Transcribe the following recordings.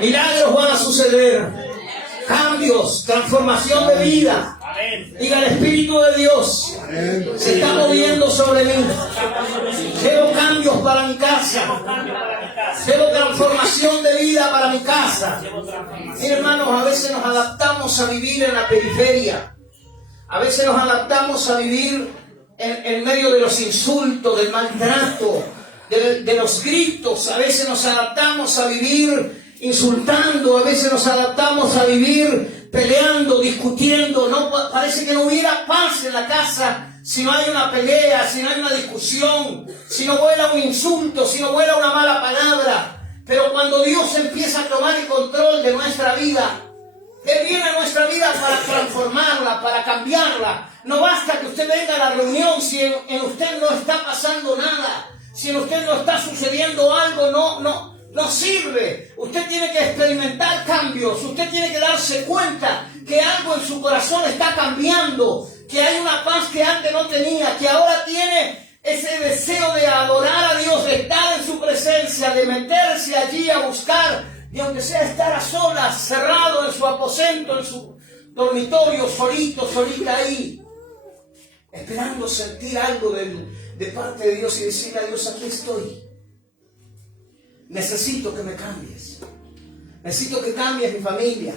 Milagros van a suceder. Cambios, transformación de vida. Diga, el Espíritu de Dios se está moviendo sobre mí. Veo cambios para mi casa. Veo transformación de vida para mi casa. Miren, hermanos, a veces nos adaptamos a vivir en la periferia. A veces nos adaptamos a vivir en medio de los insultos, del maltrato, de los gritos. A veces nos adaptamos a vivir insultando, a veces nos adaptamos a vivir peleando, discutiendo. No, parece que no hubiera paz en la casa si no hay una pelea, si no hay una discusión, si no vuela un insulto, si no vuela una mala palabra. Pero cuando Dios empieza a tomar el control de nuestra vida, Él viene a nuestra vida para transformarla, para cambiarla. No basta que usted venga a la reunión si en usted no está pasando nada, si en usted no está sucediendo algo, no sirve. Usted tiene que experimentar cambios. Usted tiene que darse cuenta que algo en su corazón está cambiando, que hay una paz que antes no tenía, que ahora tiene ese deseo de adorar a Dios, de estar en su presencia, de meterse allí a buscar, y aunque sea estar a solas, cerrado en su aposento, en su dormitorio, solito, solita ahí, esperando sentir algo de parte de Dios y decirle a Dios: aquí estoy. Necesito que me cambies. Necesito que cambies mi familia.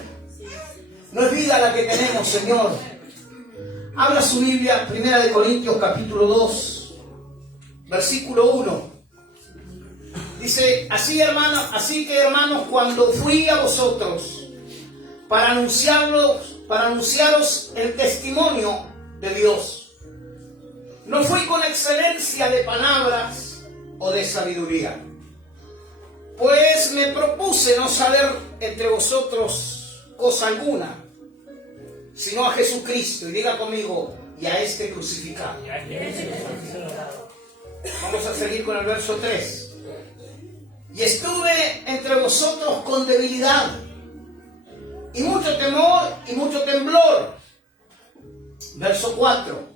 No es vida la que tenemos, Señor. Habla su Biblia, 1 Corintios capítulo 2, versículo 1. Dice: así que hermanos, cuando fui a vosotros para anunciaros el testimonio de Dios, no fui con excelencia de palabras o de sabiduría, pues me propuse no saber entre vosotros cosa alguna, sino a Jesucristo. Y diga conmigo: y a este crucificado. Vamos a seguir con el verso 3. Y estuve entre vosotros con debilidad, y mucho temor, y mucho temblor. Verso 4.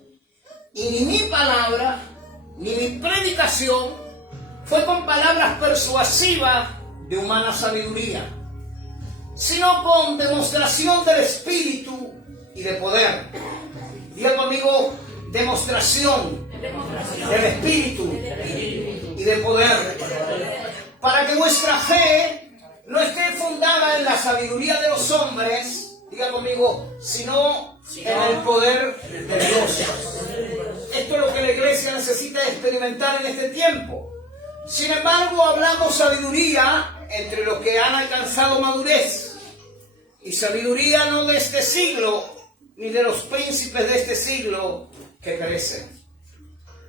Y ni mi palabra, ni mi predicación fue con palabras persuasivas de humana sabiduría, sino con demostración del Espíritu y de poder. Diga conmigo: demostración del Espíritu y de poder. Para que vuestra fe no esté fundada en la sabiduría de los hombres, diga conmigo, sino en el poder de Dios. Esto es lo que la iglesia necesita experimentar en este tiempo. Sin embargo, hablamos sabiduría entre los que han alcanzado madurez, y sabiduría no de este siglo, ni de los príncipes de este siglo que perecen.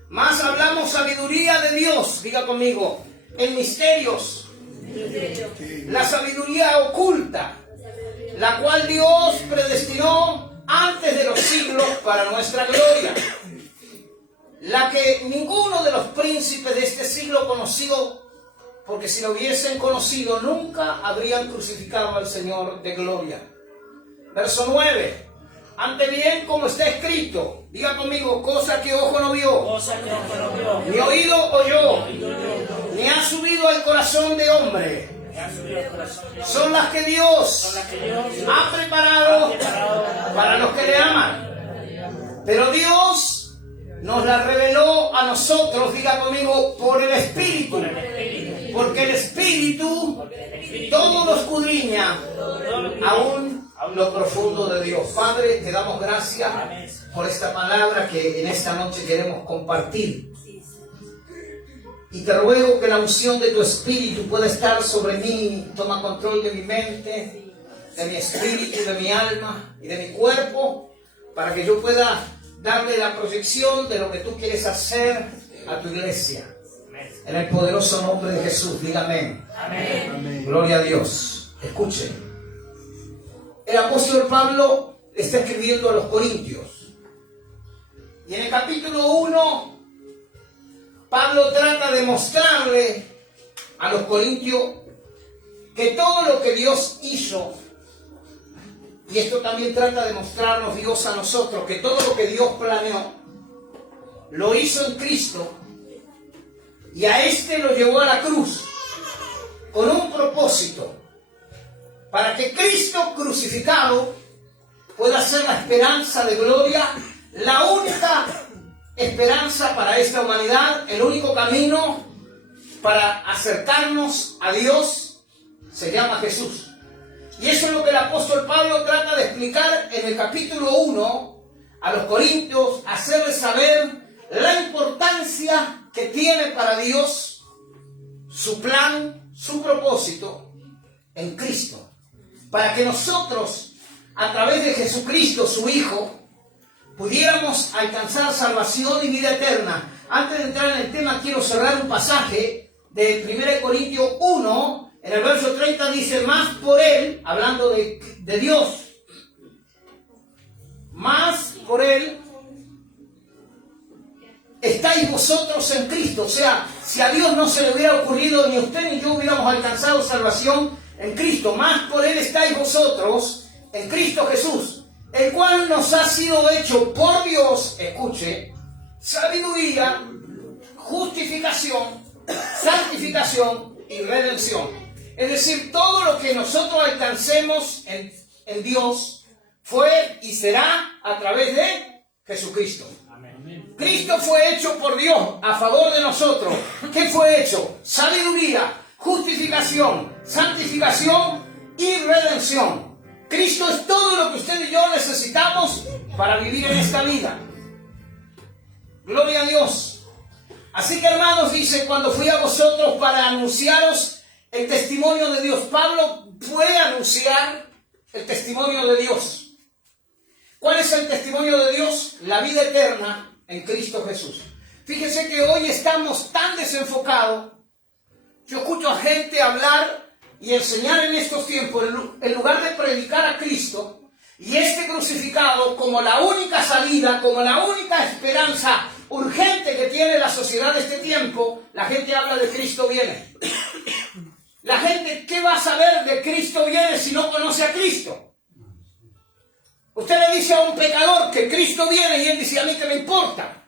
Más hablamos sabiduría de Dios, diga conmigo, en misterios, la sabiduría oculta, la cual Dios predestinó antes de los siglos para nuestra gloria, la que ninguno de los príncipes de este siglo conoció, porque si lo hubiesen conocido nunca habrían crucificado al Señor de gloria. Verso 9. Ante bien, como está escrito, diga conmigo, cosa que ojo no vio, ni oído oyó, ni ha subido al corazón de hombre, son las que Dios ha preparado para los que le aman. Pero Dios nos la reveló a nosotros, diga conmigo, por el Espíritu, porque el Espíritu todo lo escudriña, aún lo profundo de Dios. Padre, te damos gracias por esta palabra que en esta noche queremos compartir. Y te ruego que la unción de tu Espíritu pueda estar sobre mí. Toma control de mi mente, de mi espíritu, de mi alma y de mi cuerpo, para que yo pueda darle la proyección de lo que tú quieres hacer a tu iglesia. En el poderoso nombre de Jesús, diga amén. Amén. Gloria a Dios. Escuchen. El apóstol Pablo está escribiendo a los Corintios. Y en el capítulo 1, Pablo trata de mostrarle a los Corintios que todo lo que Dios hizo, y esto también trata de mostrarnos Dios a nosotros, que todo lo que Dios planeó, lo hizo en Cristo, y a este lo llevó a la cruz con un propósito, para que Cristo crucificado pueda ser la esperanza de gloria, la única esperanza para esta humanidad, el único camino para acercarnos a Dios se llama Jesús. Y eso es lo que el apóstol Pablo trata de explicar en el capítulo 1 a los Corintios, hacerles saber la importancia que tiene para Dios su plan, su propósito en Cristo, para que nosotros, a través de Jesucristo, su Hijo, pudiéramos alcanzar salvación y vida eterna. Antes de entrar en el tema, quiero cerrar un pasaje de 1 Corintios 1, en el verso 30 dice, más por Él, hablando de Dios, más por Él estáis vosotros en Cristo. O sea, si a Dios no se le hubiera ocurrido, ni usted ni yo hubiéramos alcanzado salvación en Cristo. Más por Él estáis vosotros en Cristo Jesús, el cual nos ha sido hecho por Dios, escuche, sabiduría, justificación, santificación y redención. Es decir, todo lo que nosotros alcancemos en Dios fue y será a través de Jesucristo. Amén. Cristo fue hecho por Dios a favor de nosotros. ¿Qué fue hecho? Sabiduría, justificación, santificación y redención. Cristo es todo lo que usted y yo necesitamos para vivir en esta vida. Gloria a Dios. Así que, hermanos, dice, cuando fui a vosotros para anunciaros el testimonio de Dios, Pablo fue a anunciar el testimonio de Dios. ¿Cuál es el testimonio de Dios? La vida eterna en Cristo Jesús. Fíjense que hoy estamos tan desenfocados. Yo escucho a gente hablar y enseñar en estos tiempos, en lugar de predicar a Cristo y este crucificado como la única salida, como la única esperanza urgente que tiene la sociedad de este tiempo, la gente habla de Cristo viene. La gente, ¿qué va a saber de Cristo viene si no conoce a Cristo? Usted le dice a un pecador que Cristo viene y él dice, a mí que me importa.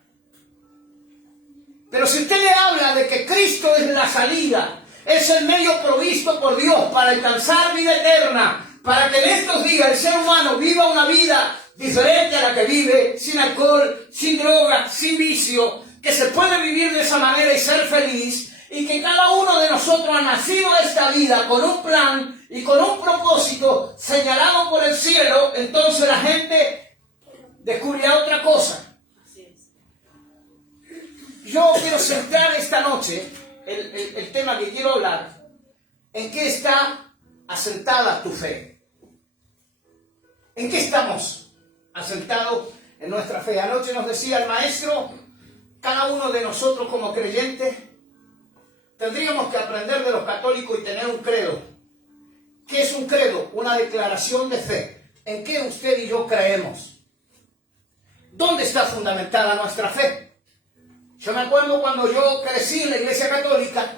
Pero si usted le habla de que Cristo es la salida, es el medio provisto por Dios para alcanzar vida eterna, para que en estos días el ser humano viva una vida diferente a la que vive, sin alcohol, sin droga, sin vicio, que se puede vivir de esa manera y ser feliz, y que cada uno de nosotros ha nacido a esta vida con un plan y con un propósito señalado por el cielo, entonces la gente descubrirá otra cosa. Yo quiero centrar esta noche el tema que quiero hablar, ¿en qué está asentada tu fe? ¿En qué estamos asentados en nuestra fe? Anoche nos decía el maestro, cada uno de nosotros como creyentes tendríamos que aprender de los católicos y tener un credo. ¿Qué es un credo? Una declaración de fe. ¿En qué usted y yo creemos? ¿Dónde está fundamentada nuestra fe? Yo me acuerdo cuando yo crecí en la Iglesia Católica,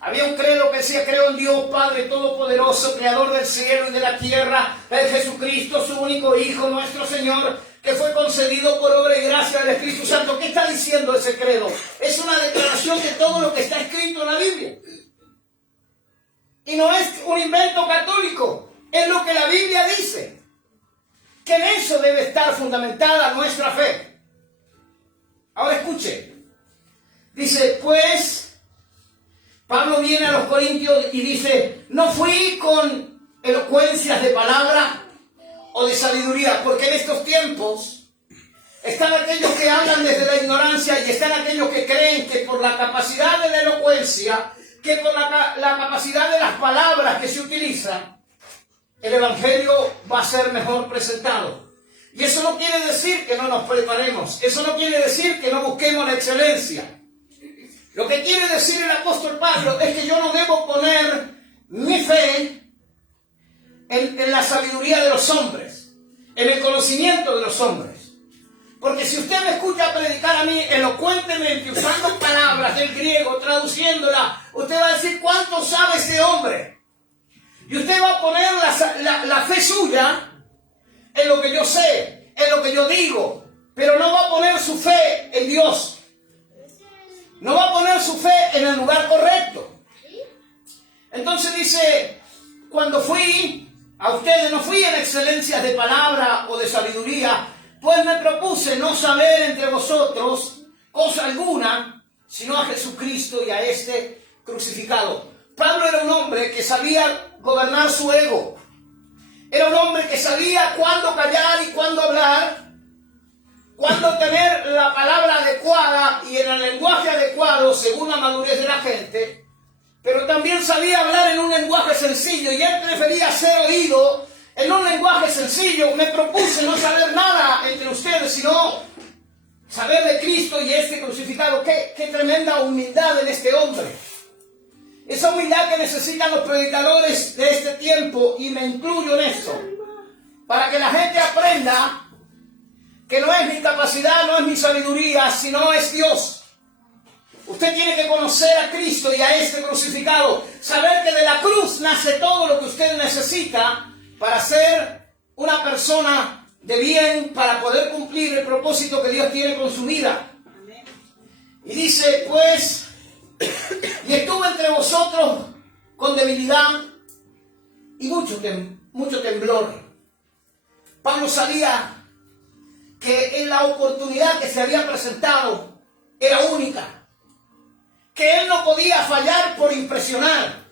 había un credo que decía, creo en Dios Padre Todopoderoso, Creador del cielo y de la tierra, en Jesucristo, su único Hijo, nuestro Señor, que fue concedido por obra y gracia del Espíritu Santo. ¿Qué está diciendo ese credo? Es una declaración de todo lo que está escrito en la Biblia. Y no es un invento católico, es lo que la Biblia dice. Que en eso debe estar fundamentada nuestra fe. Ahora escuche. Dice, pues, Pablo viene a los Corintios y dice, no fui con elocuencias de palabra o de sabiduría, porque en estos tiempos están aquellos que hablan desde la ignorancia y están aquellos que creen que por la capacidad de la elocuencia, que por la capacidad de las palabras que se utilizan, el Evangelio va a ser mejor presentado. Y eso no quiere decir que no nos preparemos, eso no quiere decir que no busquemos la excelencia. Lo que quiere decir el apóstol Pablo es que yo no debo poner mi fe en la sabiduría de los hombres, en el conocimiento de los hombres. Porque si usted me escucha predicar a mí elocuentemente, usando palabras del griego, traduciéndola, usted va a decir, ¿cuánto sabe ese hombre? Y usted va a poner la fe suya en lo que yo sé, en lo que yo digo, pero no va a poner su fe en Dios. No va a poner su fe en el lugar correcto. Entonces dice, cuando fui a ustedes no fui en excelencias de palabra o de sabiduría, pues me propuse no saber entre vosotros cosa alguna, sino a Jesucristo y a este crucificado. Pablo era un hombre que sabía gobernar su ego. Era un hombre que sabía cuándo callar y cuándo hablar, cuándo tener la palabra adecuada y en el lenguaje adecuado según la madurez de la gente, pero también sabía hablar en un lenguaje sencillo y él prefería ser oído en un lenguaje sencillo. Me propuse no saber nada entre ustedes, sino saber de Cristo y este crucificado. Qué tremenda humildad en este hombre. Esa humildad que necesitan los predicadores de este tiempo, y me incluyo en esto, para que la gente aprenda que no es mi capacidad, no es mi sabiduría, sino es Dios. Usted tiene que conocer a Cristo y a este crucificado, saber que de la cruz nace todo lo que usted necesita para ser una persona de bien, para poder cumplir el propósito que Dios tiene con su vida. Y dice, pues, y estuve entre vosotros con debilidad y mucho temblor. Pablo sabía que en la oportunidad que se había presentado era única, que él no podía fallar por impresionar.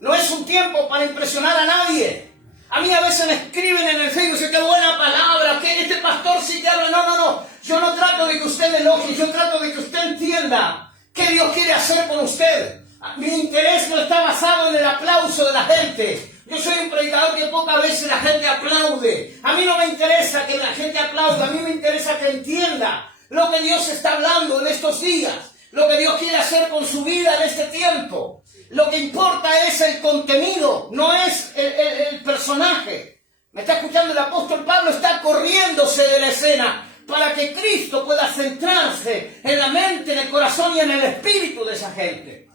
No es un tiempo para impresionar a nadie. A mí a veces me escriben en el Facebook, dicen, qué buena palabra, que este pastor sí que habla. No. Yo no trato de que usted me elogie, yo trato de que usted entienda qué Dios quiere hacer con usted. Mi interés no está basado en el aplauso de la gente. Yo soy un predicador que pocas veces la gente aplaude. A mí no me interesa que la gente aplaude, a mí me interesa que entienda lo que Dios está hablando en estos días, lo que Dios quiere hacer con su vida en este tiempo. Lo que importa es el contenido, no es el personaje. ¿Me está escuchando? El apóstol Pablo está corriéndose de la escena para que Cristo pueda centrarse en la mente, en el corazón y en el espíritu de esa gente.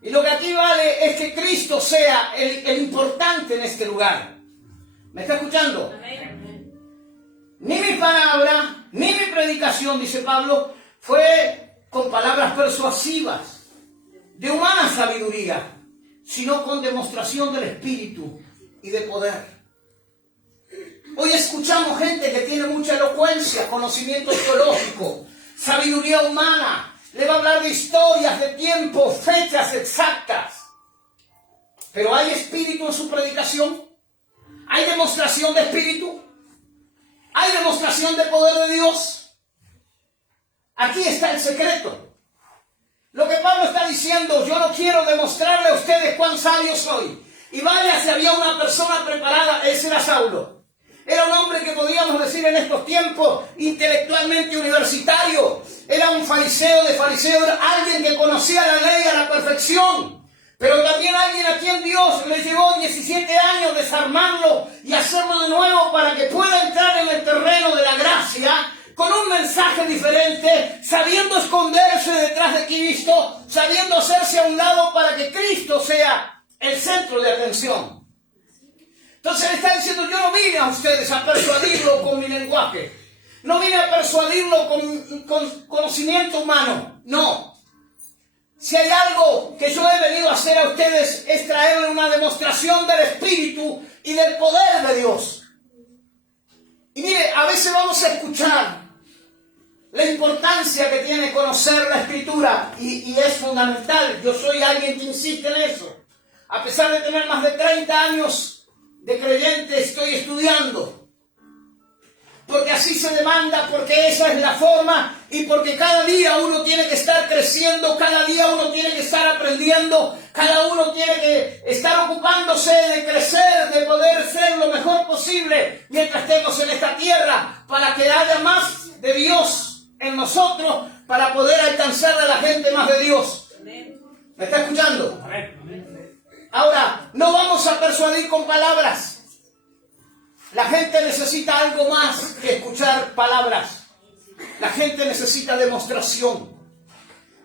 Y lo que aquí vale es que Cristo sea el importante en este lugar. ¿Me está escuchando? Amén. Ni mi palabra, ni mi predicación, dice Pablo, fue con palabras persuasivas, de humana sabiduría, sino con demostración del Espíritu y de poder. Hoy escuchamos gente que tiene mucha elocuencia, conocimiento teológico, sabiduría humana. Le va a hablar de historias, de tiempos, fechas exactas. Pero ¿hay espíritu en su predicación? ¿Hay demostración de espíritu? ¿Hay demostración de poder de Dios? Aquí está el secreto. Lo que Pablo está diciendo, yo no quiero demostrarle a ustedes cuán sabio soy. Y vaya si había una persona preparada, ese era Saulo. Era un hombre que podíamos decir en estos tiempos intelectualmente universitario. Era un fariseo de fariseos, era alguien que conocía la ley a la perfección. Pero también alguien a quien Dios le llevó 17 años desarmarlo y hacerlo de nuevo para que pueda entrar en el terreno de la gracia con un mensaje diferente, sabiendo esconderse detrás de Cristo, sabiendo hacerse a un lado para que Cristo sea el centro de atención. Entonces le está diciendo, yo no vine a ustedes a persuadirlo con mi lenguaje. No vine a persuadirlo con conocimiento humano. No. Si hay algo que yo he venido a hacer a ustedes es traerle una demostración del Espíritu y del poder de Dios. Y mire, a veces vamos a escuchar la importancia que tiene conocer la Escritura y es fundamental. Yo soy alguien que insiste en eso. A pesar de tener más de 30 años de creyente, estoy estudiando. Porque así se demanda, porque esa es la forma y porque cada día uno tiene que estar creciendo, cada día uno tiene que estar aprendiendo, cada uno tiene que estar ocupándose de crecer, de poder ser lo mejor posible mientras estemos en esta tierra, para que haya más de Dios en nosotros, para poder alcanzar a la gente más de Dios. ¿Me está escuchando? Ahora, no vamos a persuadir con palabras. La gente necesita algo más que escuchar palabras. La gente necesita demostración.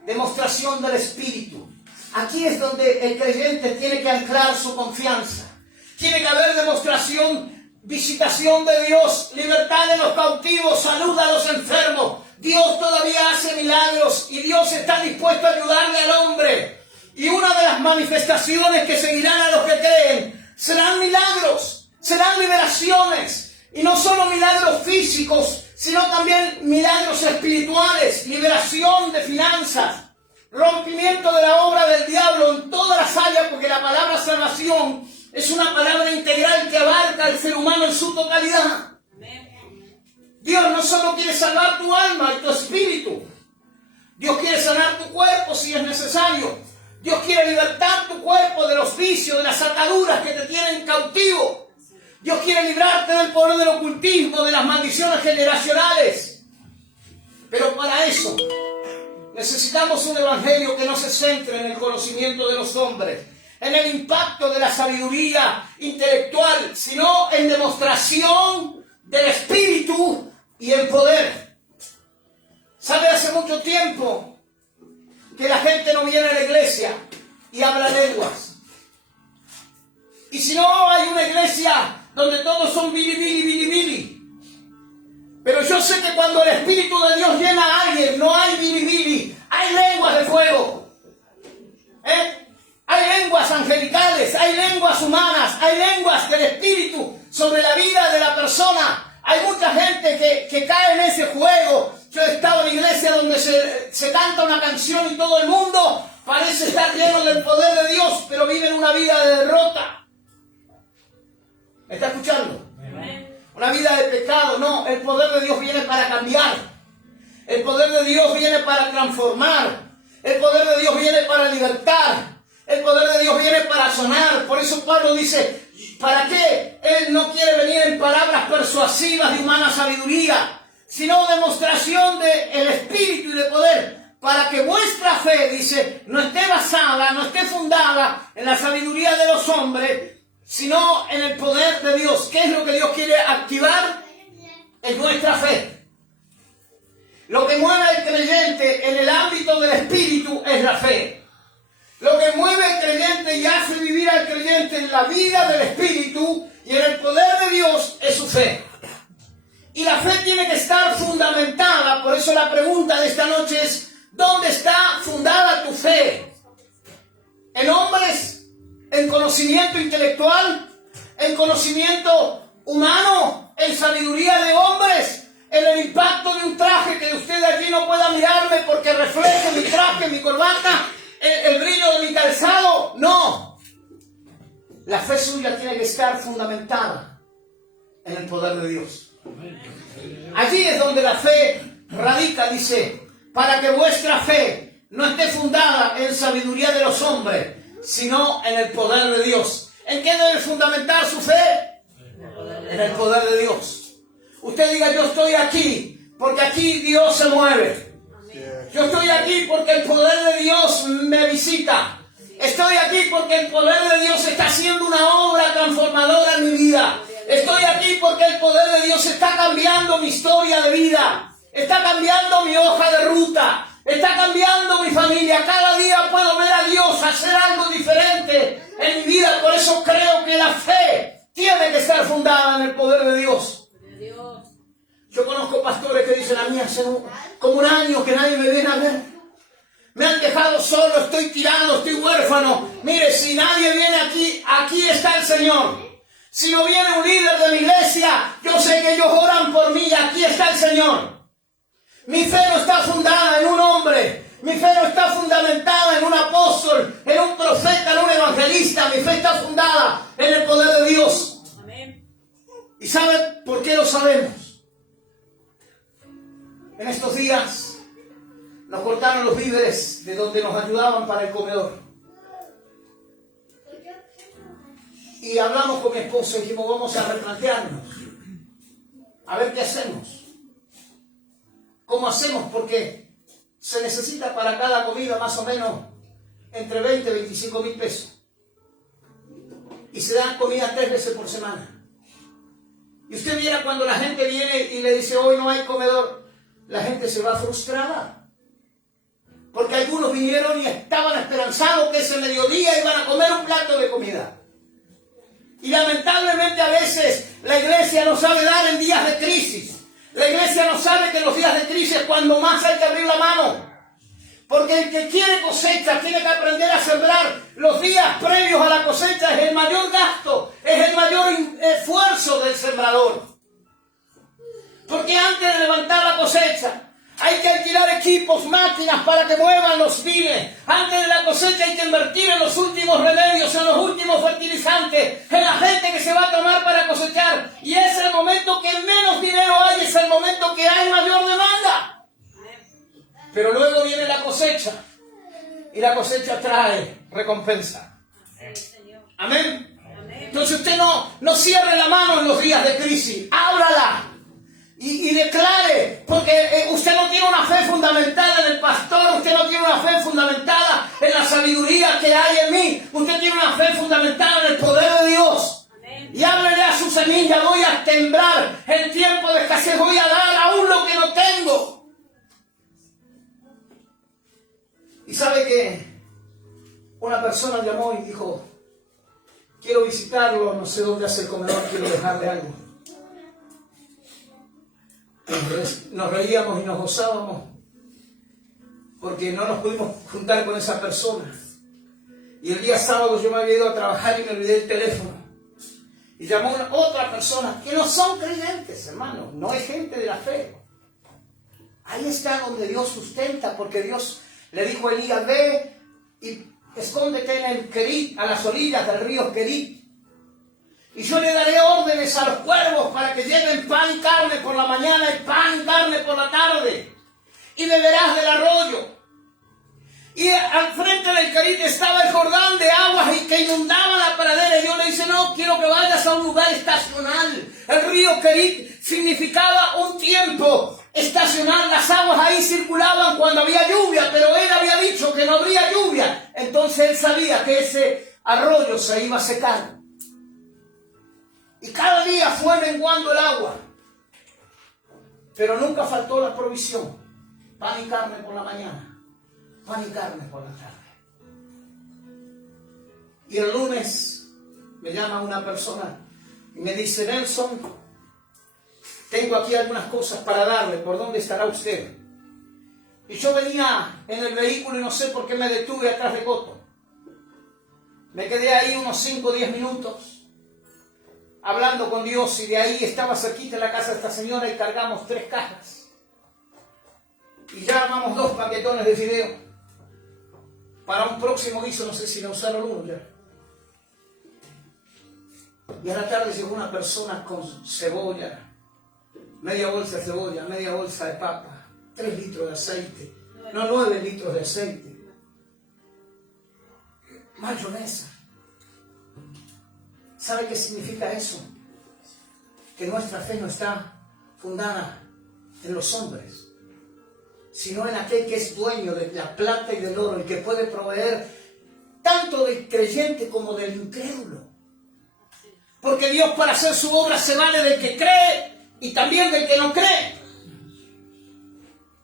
Demostración del Espíritu. Aquí es donde el creyente tiene que anclar su confianza. Tiene que haber demostración, visitación de Dios, libertad de los cautivos, salud a los enfermos. Dios todavía hace milagros y Dios está dispuesto a ayudarle al hombre. Y una de las manifestaciones que seguirán a los que creen serán milagros. Y no solo milagros físicos, sino también milagros espirituales, liberación de finanzas, rompimiento de la obra del diablo en todas las áreas, porque la palabra salvación es una palabra integral que abarca al ser humano en su totalidad. Dios no solo quiere salvar tu alma y tu espíritu. Dios quiere sanar tu cuerpo si es necesario. Dios quiere libertar tu cuerpo de los vicios, de las ataduras que te tienen cautivo. Dios quiere librarte del poder del ocultismo, de las maldiciones generacionales. Pero para eso necesitamos un evangelio que no se centre en el conocimiento de los hombres, en el impacto de la sabiduría intelectual, sino en demostración del Espíritu y el poder. ¿Sabe? Hace mucho tiempo que la gente no viene a la iglesia y habla lenguas. Y si no, hay una iglesia donde todos son bili, bili, bili, bili. Pero yo sé que cuando el Espíritu de Dios llena a alguien, no hay bili, bili, hay lenguas de fuego. Hay lenguas angelicales, hay lenguas humanas, hay lenguas del Espíritu sobre la vida de la persona. Hay mucha gente que cae en ese juego. Yo he estado en iglesia donde se canta una canción y todo el mundo parece estar lleno del poder de Dios, pero viven una vida de derrota. ¿Me está escuchando? Una vida de pecado. No, el poder de Dios viene para cambiar. El poder de Dios viene para transformar. El poder de Dios viene para libertar. El poder de Dios viene para sanar. Por eso Pablo dice, ¿para qué? Él no quiere venir en palabras persuasivas de humana sabiduría, sino demostración del Espíritu y de poder, para que vuestra fe, dice, no esté basada, no esté fundada en la sabiduría de los hombres, sino en el poder de Dios. ¿Qué es lo que Dios quiere activar? Es nuestra fe. Lo que mueve al creyente en el ámbito del Espíritu es la fe. Lo que mueve al creyente y hace vivir al creyente en la vida del Espíritu y en el poder de Dios es su fe. Y la fe tiene que estar fundamentada. Por eso la pregunta de esta noche es, ¿dónde está fundada tu fe? ¿En hombres? ¿En conocimiento intelectual? ¿En conocimiento humano? ¿En sabiduría de hombres? ¿En el impacto de un traje que usted allí no pueda mirarme porque refleje mi traje, mi corbata, el brillo de mi calzado? No. La fe suya tiene que estar fundamentada en el poder de Dios. Allí es donde la fe radica, dice, para que vuestra fe no esté fundada en sabiduría de los hombres, sino en el poder de Dios. ¿En qué debe fundamentar su fe? En el poder de Dios. Usted diga, yo estoy aquí porque aquí Dios se mueve. Yo estoy aquí porque el poder de Dios me visita. Estoy aquí porque el poder de Dios está haciendo una obra transformadora en mi vida. Estoy aquí porque el poder de Dios está cambiando mi historia de vida. Está cambiando mi hoja de ruta. Está cambiando mi familia. Cada día puedo ver a Dios hacer algo diferente en mi vida. Por eso creo que la fe tiene que estar fundada en el poder de Dios. Yo conozco pastores que dicen, a mí hace como un año que nadie me viene a ver. Me han dejado solo, estoy tirado, estoy huérfano. Mire, si nadie viene aquí, aquí está el Señor. Si no viene un líder de mi iglesia, yo sé que ellos oran por mí y aquí está el Señor. Mi fe no está fundada en un hombre. Mi fe no está fundamentada en un apóstol, en un profeta, en un evangelista. Mi fe está fundada en el poder de Dios. Amén. ¿Y sabe por qué lo sabemos? En estos días nos cortaron los víveres de donde nos ayudaban para el comedor. Y hablamos con mi esposo y dijimos, vamos a replantearnos. A ver qué hacemos. ¿Cómo hacemos? Porque se necesita para cada comida más o menos entre 20 y 25 mil pesos. Y se dan comida 3 veces por semana. Y usted viera cuando la gente viene y le dice, hoy no hay comedor, la gente se va frustrada. Porque algunos vinieron y estaban esperanzados que ese mediodía iban a comer un plato de comida. Y lamentablemente a veces la iglesia no sabe dar en días de crisis. La iglesia no sabe que en los días de crisis es cuando más hay que abrir la mano. Porque el que quiere cosecha tiene que aprender a sembrar. Los días previos a la cosecha es el mayor gasto, es el mayor esfuerzo del sembrador. cosecha. Hay que alquilar equipos, máquinas para que muevan los vides. Antes de la cosecha hay que invertir en los últimos remedios, en los últimos fertilizantes, en la gente que se va a tomar para cosechar. Y es el momento que menos dinero hay, es el momento que hay mayor demanda. Pero luego viene la cosecha. Y la cosecha trae recompensa. Amén. Entonces usted no cierre la mano en los días de crisis. Ábrala. Y declare, porque usted no tiene una fe fundamentada en el pastor, usted no tiene una fe fundamentada en la sabiduría que hay en mí, usted tiene una fe fundamentada en el poder de Dios. Amén. Y háblele a su semilla, voy a sembrar en tiempo de escasez, voy a dar aún lo que no tengo. Y sabe que una persona llamó y dijo, quiero visitarlo, no sé dónde hace el comedor, quiero dejarle algo. Nos reíamos y nos gozábamos porque no nos pudimos juntar con esa persona. Y el día sábado yo me había ido a trabajar y me olvidé el teléfono. Y llamó otra persona que no son creyentes, hermano, no es gente de la fe. Ahí está donde Dios sustenta, porque Dios le dijo a Elías, ve y escóndete en el Querit, a las orillas del río Querit. Y yo le daré órdenes a los cuervos para que lleven pan y carne por la mañana y pan y carne por la tarde. Y beberás del arroyo. Y al frente del Querit estaba el Jordán de aguas y que inundaba la pradera. Y yo le dije, no, quiero que vayas a un lugar estacional. El río Querit significaba un tiempo estacional. Las aguas ahí circulaban cuando había lluvia, pero él había dicho que no habría lluvia. Entonces él sabía que ese arroyo se iba a secar. Y cada día fue menguando el agua. Pero nunca faltó la provisión. Pan y carne por la mañana. Pan y carne por la tarde. Y el lunes me llama una persona y me dice, Nelson, tengo aquí algunas cosas para darle. ¿Por dónde estará usted? Y yo venía en el vehículo y no sé por qué me detuve atrás de Coto. Me quedé ahí unos 5 o 10 minutos. Hablando con Dios, y de ahí estaba cerquita de la casa de esta señora y cargamos 3 cajas. Y ya armamos 2 paquetones de fideo. Para un próximo guiso, no sé si no usaron uno ya. Y a la tarde llegó una persona con cebolla, media bolsa de cebolla, media bolsa de papa, 3 litros de aceite, no 9 litros de aceite, mayonesa. ¿Sabe qué significa eso? Que nuestra fe no está fundada en los hombres, sino en aquel que es dueño de la plata y del oro, el que puede proveer tanto del creyente como del incrédulo. Porque Dios, para hacer su obra, se vale del que cree y también del que no cree.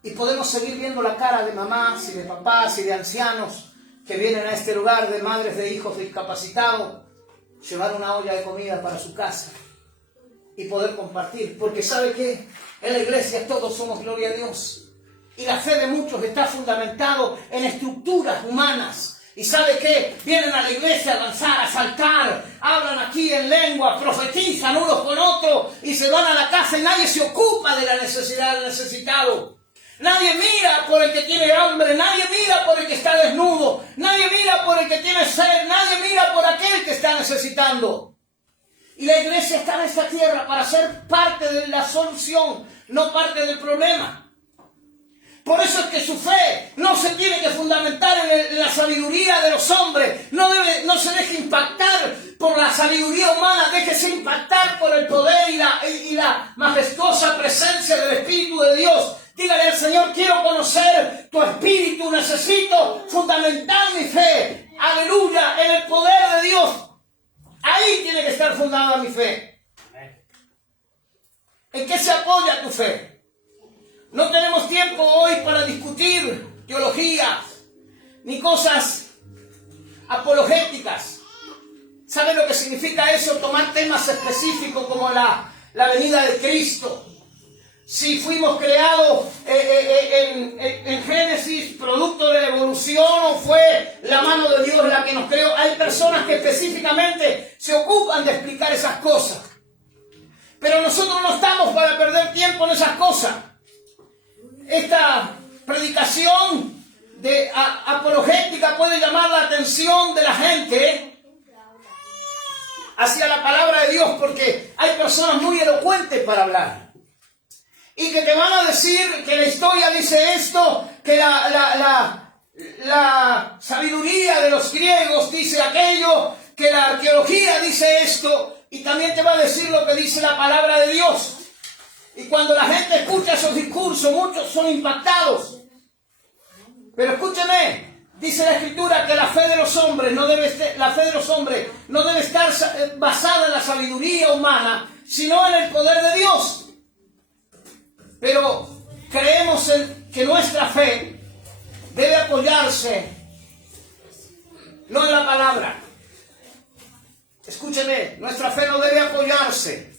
Y podemos seguir viendo la cara de mamás y de papás y de ancianos que vienen a este lugar, de madres de hijos discapacitados, llevar una olla de comida para su casa y poder compartir, porque ¿sabe qué? En la iglesia todos somos gloria a Dios, y la fe de muchos está fundamentado en estructuras humanas. Y ¿sabe qué? Vienen a la iglesia a danzar, a saltar, hablan aquí en lengua, profetizan unos con otros y se van a la casa y nadie se ocupa de la necesidad del necesitado. Nadie mira por el que tiene hambre, nadie mira por el que está desnudo, nadie mira por el que tiene sed, nadie mira por aquel que está necesitando. Y la iglesia está en esta tierra para ser parte de la solución, no parte del problema. Por eso es que su fe no se tiene que fundamentar en la sabiduría de los hombres, no se deje impactar por la sabiduría humana, déjese impactar por el poder y la majestuosa presencia del Espíritu de Dios. Dígale al Señor, quiero conocer tu Espíritu, necesito fundamentar mi fe, aleluya, en el poder de Dios. Ahí tiene que estar fundada mi fe. ¿En qué se apoya tu fe? No tenemos tiempo hoy para discutir teologías ni cosas apologéticas. ¿Sabe lo que significa eso? Tomar temas específicos como la venida de Cristo. Si fuimos creados en Génesis, producto de la evolución, o fue la mano de Dios la que nos creó. Hay personas que específicamente se ocupan de explicar esas cosas. Pero nosotros no estamos para perder tiempo en esas cosas. esta predicación de apologética puede llamar la atención de la gente hacia la palabra de Dios, porque hay personas muy elocuentes para hablar y que te van a decir que la historia dice esto, que la sabiduría de los griegos dice aquello, que la arqueología dice esto, y también te va a decir lo que dice la palabra de Dios. Y cuando la gente escucha esos discursos, muchos son impactados. Pero escúcheme, dice la Escritura que la fe de los hombres no debe estar basada en la sabiduría humana, sino en el poder de Dios. Pero creemos que nuestra fe debe apoyarse no en la palabra. Escúcheme, nuestra fe no debe apoyarse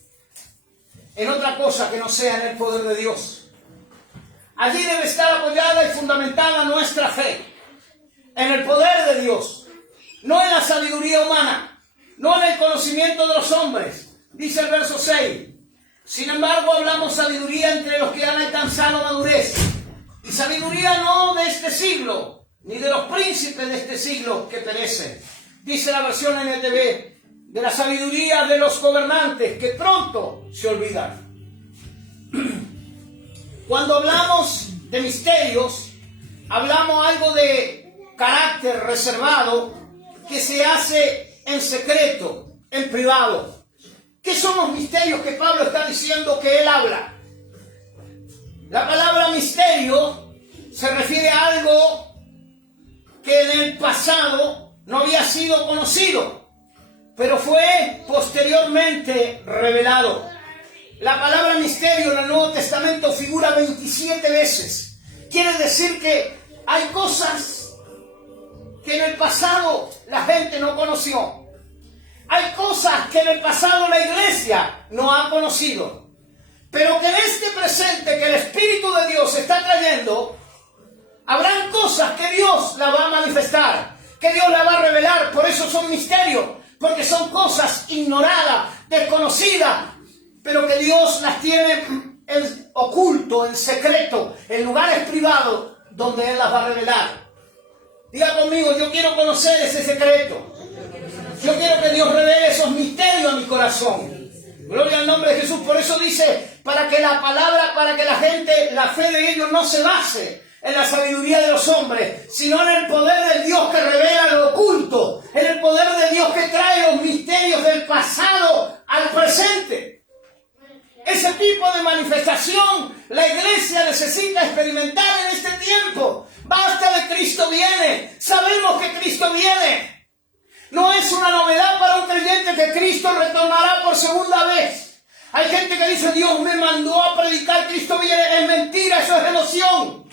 en otra cosa que no sea en el poder de Dios. Allí debe estar apoyada y fundamentada nuestra fe en el poder de Dios, no en la sabiduría humana, no en el conocimiento de los hombres. Dice el verso 6: sin embargo, hablamos sabiduría entre los que han alcanzado madurez, y sabiduría no de este siglo, ni de los príncipes de este siglo que perecen. Dice la versión NTV: de la sabiduría de los gobernantes que pronto se olvidan. Cuando hablamos de misterios, hablamos algo de carácter reservado que se hace en secreto, en privado. ¿Qué son los misterios que Pablo está diciendo que él habla? La palabra misterio se refiere a algo que en el pasado no había sido conocido, pero fue posteriormente revelado. La palabra misterio en el Nuevo Testamento figura 27 veces. Quiere decir que hay cosas que en el pasado la gente no conoció. Hay cosas que en el pasado la iglesia no ha conocido. Pero que en este presente que el Espíritu de Dios está trayendo, habrán cosas que Dios la va a manifestar, que Dios la va a revelar. Por eso son misterios, porque son cosas ignoradas, desconocidas, pero que Dios las tiene en oculto, en secreto, en lugares privados donde Él las va a revelar. Diga conmigo: yo quiero conocer ese secreto. Yo quiero que Dios revele esos misterios a mi corazón. Gloria al nombre de Jesús. Por eso dice, para que la palabra, para que la gente, la fe de ellos no se base en la sabiduría de los hombres, sino en el poder del Dios que revela lo oculto, en el poder de Dios que trae los misterios del pasado al presente. Ese tipo de manifestación la iglesia necesita experimentar en este tiempo. Basta de Cristo viene. Sabemos que Cristo viene. No es una novedad para un creyente que Cristo retornará por segunda vez. Hay gente que dice: Dios me mandó a predicar, Cristo viene. Es mentira, eso es emoción.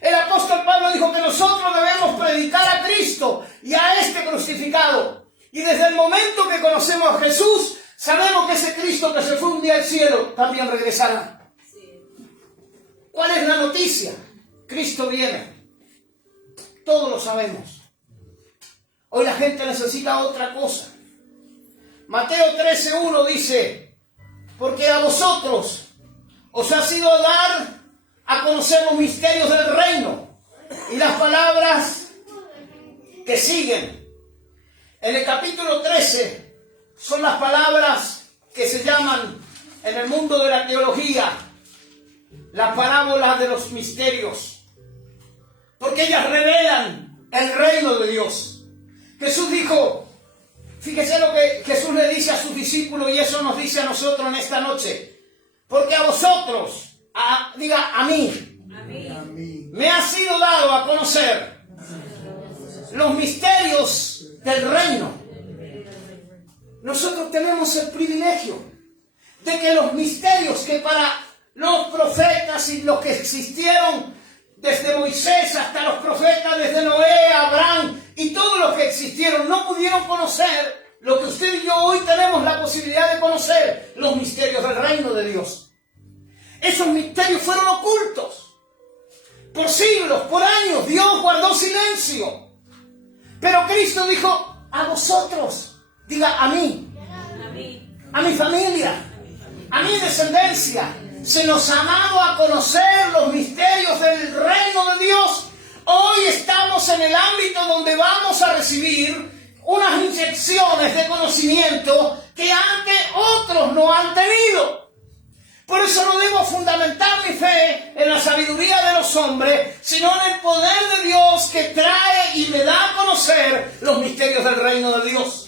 El apóstol Pablo dijo que nosotros debemos predicar a Cristo y a este crucificado. Y desde el momento que conocemos a Jesús, sabemos que ese Cristo que se fue un día al cielo también regresará. ¿Cuál es la noticia? Cristo viene. Todos lo sabemos. Hoy la gente necesita otra cosa. Mateo 13:1 dice: porque a vosotros os ha sido dar a conocer los misterios del reino. Y las palabras que siguen en el capítulo 13 son las palabras que se llaman en el mundo de la teología las parábolas de los misterios, porque ellas revelan el reino de Dios. Jesús dijo, fíjese lo que Jesús le dice a sus discípulos, y eso nos dice a nosotros en esta noche: porque a vosotros, diga a mí, me ha sido dado a conocer los misterios del reino. Nosotros tenemos el privilegio de que los misterios que para los profetas y los que existieron desde Moisés hasta los profetas, desde Noé, Abraham y todos los que existieron, no pudieron conocer lo que usted y yo hoy tenemos la posibilidad de conocer: los misterios del reino de Dios. Esos misterios fueron ocultos por siglos, por años. Dios guardó silencio. Pero Cristo dijo: a vosotros, diga a mí, a mi familia, a mi descendencia, se nos ha dado a conocer los misterios del reino de Dios. Hoy estamos en el ámbito donde vamos a recibir unas inyecciones de conocimiento que antes otros no han tenido. Por eso no debo fundamentar mi fe en la sabiduría de los hombres, sino en el poder de Dios que trae y me da a conocer los misterios del reino de Dios.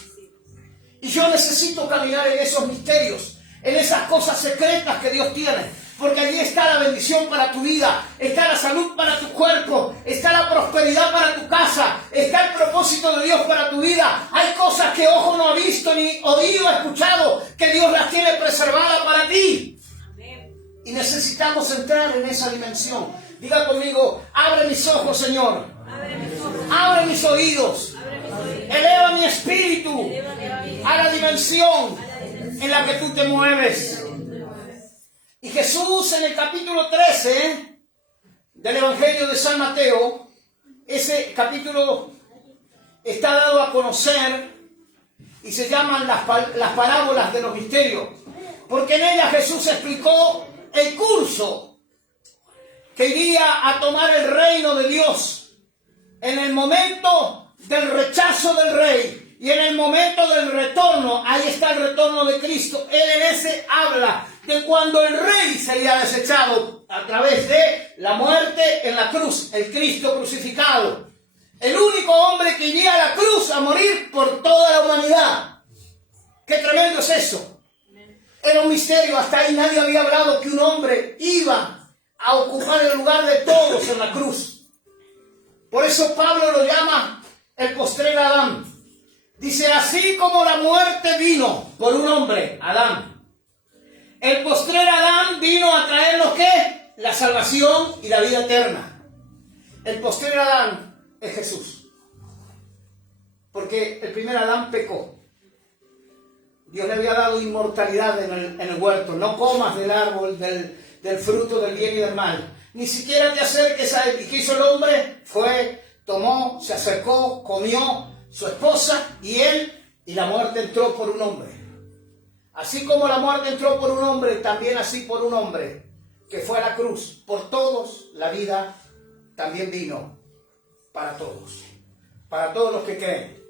Y yo necesito caminar en esos misterios, en esas cosas secretas que Dios tiene, porque allí está la bendición para tu vida, está la salud para tu cuerpo, está la prosperidad para tu casa, está el propósito de Dios para tu vida. Hay cosas que ojo no ha visto ni oído ha escuchado, que Dios las tiene preservadas para ti. Y necesitamos entrar en esa dimensión. Diga conmigo, abre mis ojos, Señor. Abre mis oídos. Eleva mi espíritu a la dimensión en la que tú te mueves. Y Jesús en el capítulo 13 del Evangelio de San Mateo, ese capítulo está dado a conocer y se llaman las parábolas de los misterios. Porque en ella Jesús explicó el curso que iría a tomar el reino de Dios en el momento del rechazo del rey y en el momento del retorno. Ahí está el retorno de Cristo. Él en ese habla de cuando el rey sería desechado a través de la muerte en la cruz, el Cristo crucificado, el único hombre que iría a la cruz a morir por toda la humanidad. ¡Qué tremendo es eso! Era un misterio, hasta ahí nadie había hablado que un hombre iba a ocupar el lugar de todos en la cruz. Por eso Pablo lo llama el postrer Adán. Dice, así como la muerte vino por un hombre, Adán, el postrer Adán vino a traernos ¿qué? La salvación y la vida eterna. El postrer Adán es Jesús. Porque el primer Adán pecó. Dios le había dado inmortalidad en el huerto. No comas del árbol, del fruto del bien y del mal. Ni siquiera te acerques a él. ¿Y qué hizo el hombre? Tomó, se acercó, comió su esposa y él, y la muerte entró por un hombre. Así como la muerte entró por un hombre, también así por un hombre que fue a la cruz. Por todos la vida también vino para todos. Para todos los que creen.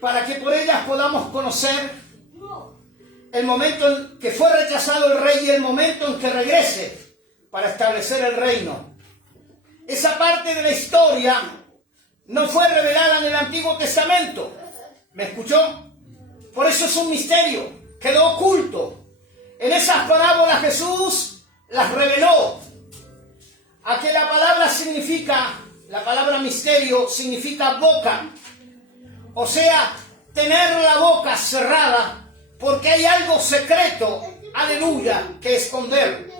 Para que por ellas podamos conocer el momento en que fue rechazado el rey y el momento en que regrese para establecer el reino. Esa parte de la historia no fue revelada en el Antiguo Testamento. ¿Me escuchó? Por eso es un misterio. Quedó oculto. En esas parábolas Jesús las reveló. A que la palabra misterio significa boca. O sea, tener la boca cerrada porque hay algo secreto, aleluya, que esconder.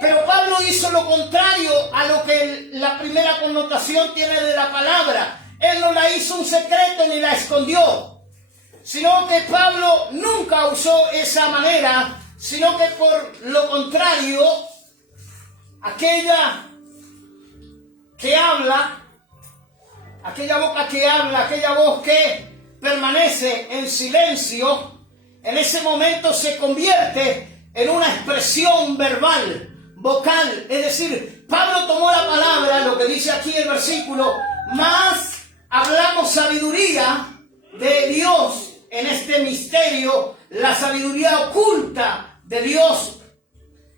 Pero Pablo hizo lo contrario a lo que la primera connotación tiene de la palabra. Él no la hizo un secreto ni la escondió, sino que Pablo nunca usó esa manera, sino que por lo contrario, aquella que habla, aquella boca que habla, aquella voz que permanece en silencio, en ese momento se convierte en una expresión verbal, vocal. Es decir, Pablo tomó la palabra, lo que dice aquí el versículo, más hablamos sabiduría de Dios en este misterio, la sabiduría oculta de Dios,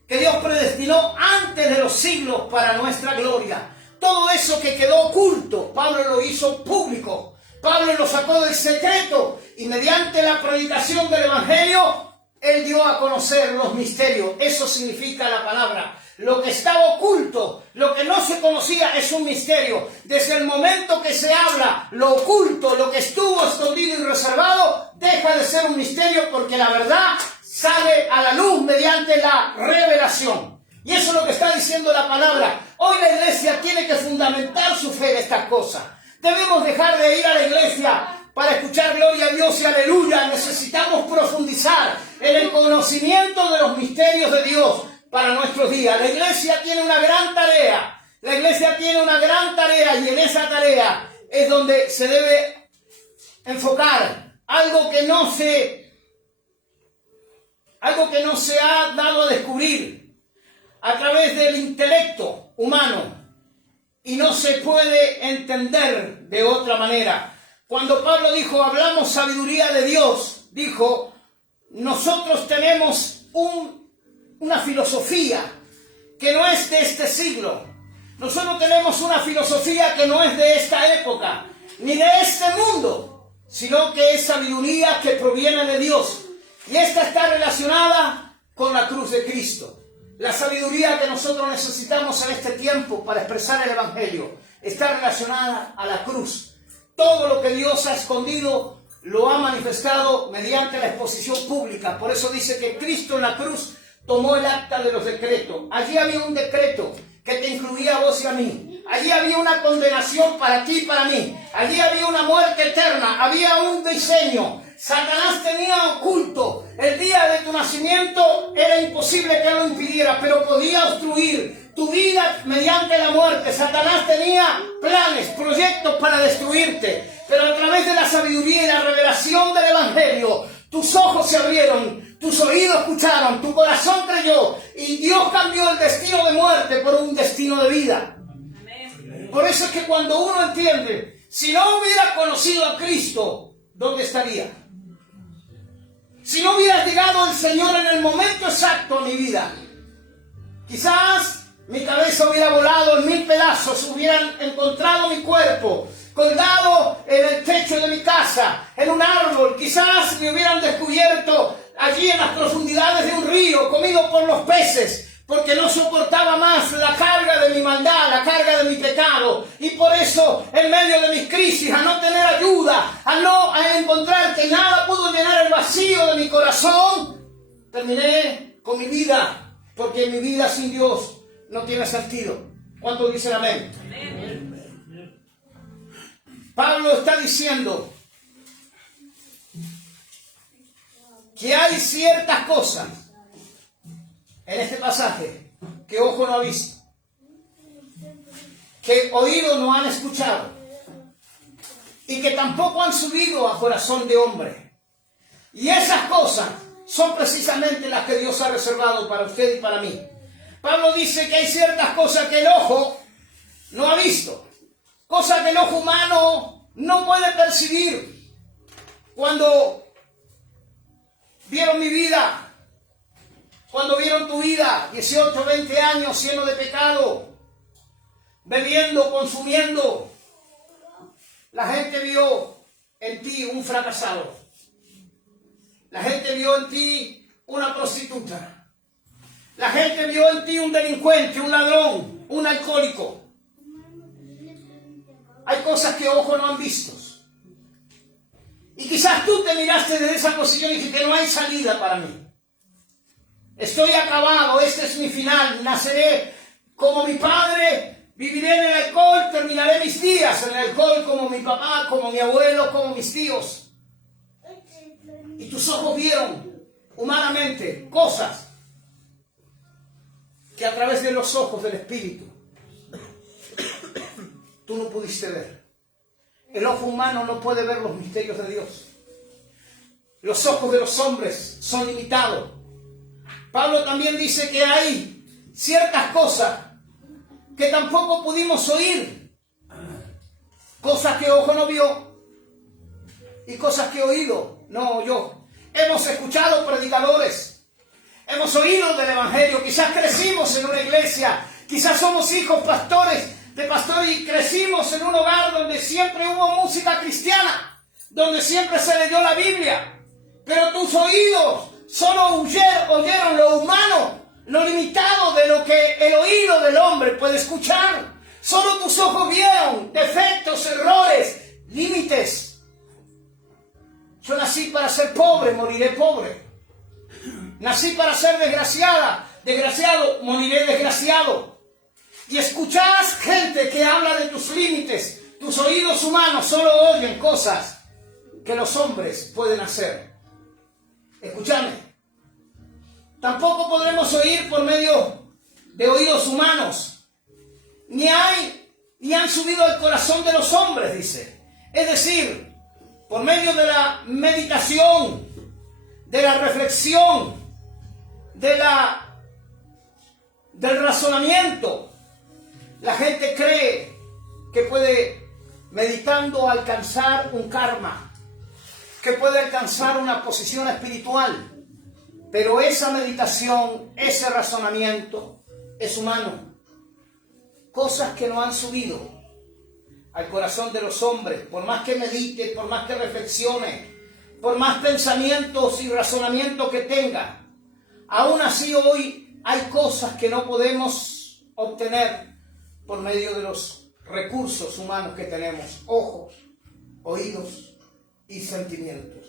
que Dios predestinó antes de los siglos para nuestra gloria. Todo eso que quedó oculto, Pablo lo hizo público. Pablo lo sacó del secreto y mediante la predicación del Evangelio, él dio a conocer los misterios. Eso significa la palabra. Lo que estaba oculto, lo que no se conocía es un misterio. Desde el momento que se habla, lo oculto, lo que estuvo escondido y reservado, deja de ser un misterio porque la verdad sale a la luz mediante la revelación. Y eso es lo que está diciendo la palabra. Hoy la iglesia tiene que fundamentar su fe en estas cosas. Debemos dejar de ir a la iglesia para escuchar gloria a Dios y aleluya. Necesitamos profundizar en el conocimiento de los misterios de Dios para nuestros días. La iglesia tiene una gran tarea. La iglesia tiene una gran tarea y en esa tarea es donde se debe enfocar. Algo que no se algo que no se ha dado a descubrir a través del intelecto humano y no se puede entender de otra manera. Cuando Pablo dijo, hablamos sabiduría de Dios, dijo, nosotros tenemos una filosofía que no es de este siglo. Nosotros tenemos una filosofía que no es de esta época, ni de este mundo, sino que es sabiduría que proviene de Dios. Y esta está relacionada con la cruz de Cristo. La sabiduría que nosotros necesitamos en este tiempo para expresar el Evangelio está relacionada a la cruz. Todo lo que Dios ha escondido lo ha manifestado mediante la exposición pública. Por eso dice que Cristo en la cruz tomó el acta de los decretos. Allí había un decreto que te incluía a vos y a mí. Allí había una condenación para ti y para mí. Allí había una muerte eterna. Había un diseño. Satanás tenía oculto. El día de tu nacimiento era imposible que lo impidiera, pero podía obstruir tu vida mediante la muerte. Satanás tenía planes, proyectos para destruirte. Pero a través de la sabiduría y la revelación del Evangelio, tus ojos se abrieron, tus oídos escucharon, tu corazón creyó y Dios cambió el destino de muerte por un destino de vida. Por eso es que cuando uno entiende, si no hubiera conocido a Cristo, ¿dónde estaría? Si no hubiera llegado el Señor en el momento exacto en mi vida, quizás mi cabeza hubiera volado en 1000 pedazos, hubieran encontrado mi cuerpo colgado en el techo de mi casa, en un árbol, quizás me hubieran descubierto allí en las profundidades de un río, comido por los peces, porque no soportaba más la carga de mi maldad, la carga de mi pecado. Y por eso, en medio de mis crisis, a no tener ayuda, a encontrar que nada pudo llenar el vacío de mi corazón, terminé con mi vida, porque mi vida sin Dios no tiene sentido. ¿Cuántos dicen amén? Amén. Pablo está diciendo que hay ciertas cosas en este pasaje que ojo no ha visto, que oídos no han escuchado y que tampoco han subido a corazón de hombre. Y esas cosas son precisamente las que Dios ha reservado para usted y para mí. Pablo dice que hay ciertas cosas que el ojo no ha visto, cosas que el ojo humano no puede percibir. Cuando vieron mi vida, cuando vieron tu vida, 18, 20 años lleno de pecado, bebiendo, consumiendo, la gente vio en ti un fracasado. La gente vio en ti una prostituta. La gente vio en ti un delincuente, un ladrón, un alcohólico. Hay cosas que ojos no han visto. Y quizás tú te miraste desde esa posición y dijiste, no hay salida para mí. Estoy acabado, este es mi final. Naceré como mi padre, viviré en el alcohol, terminaré mis días en el alcohol como mi papá, como mi abuelo, como mis tíos. Y tus ojos vieron humanamente cosas que a través de los ojos del Espíritu tú no pudiste ver. El ojo humano no puede ver los misterios de Dios. Los ojos de los hombres son limitados. Pablo también dice que hay ciertas cosas que tampoco pudimos oír. Cosas que ojo no vio y cosas que oído no oyó. Hemos escuchado predicadores, hemos oído del Evangelio, quizás crecimos en una iglesia, quizás somos hijos de pastor y crecimos en un hogar donde siempre hubo música cristiana, donde siempre se leyó la Biblia, pero tus oídos solo oyeron lo humano, lo limitado de lo que el oído del hombre puede escuchar. Solo tus ojos vieron defectos, errores, límites. Yo nací para ser pobre, moriré pobre. Nací para ser desgraciado, moriré desgraciado. Y escuchás gente que habla de tus límites. Tus oídos humanos solo oyen cosas que los hombres pueden hacer. Escúchame. Tampoco podremos oír por medio de oídos humanos. Ni han subido al corazón de los hombres, dice. Es decir, por medio de la meditación, de la reflexión, del razonamiento. La gente cree que puede, meditando, alcanzar un karma, que puede alcanzar una posición espiritual, pero esa meditación, ese razonamiento es humano. Cosas que no han subido al corazón de los hombres, por más que medite, por más que reflexione, por más pensamientos y razonamientos que tenga, aún así hoy hay cosas que no podemos obtener por medio de los recursos humanos que tenemos: ojos, oídos y sentimientos.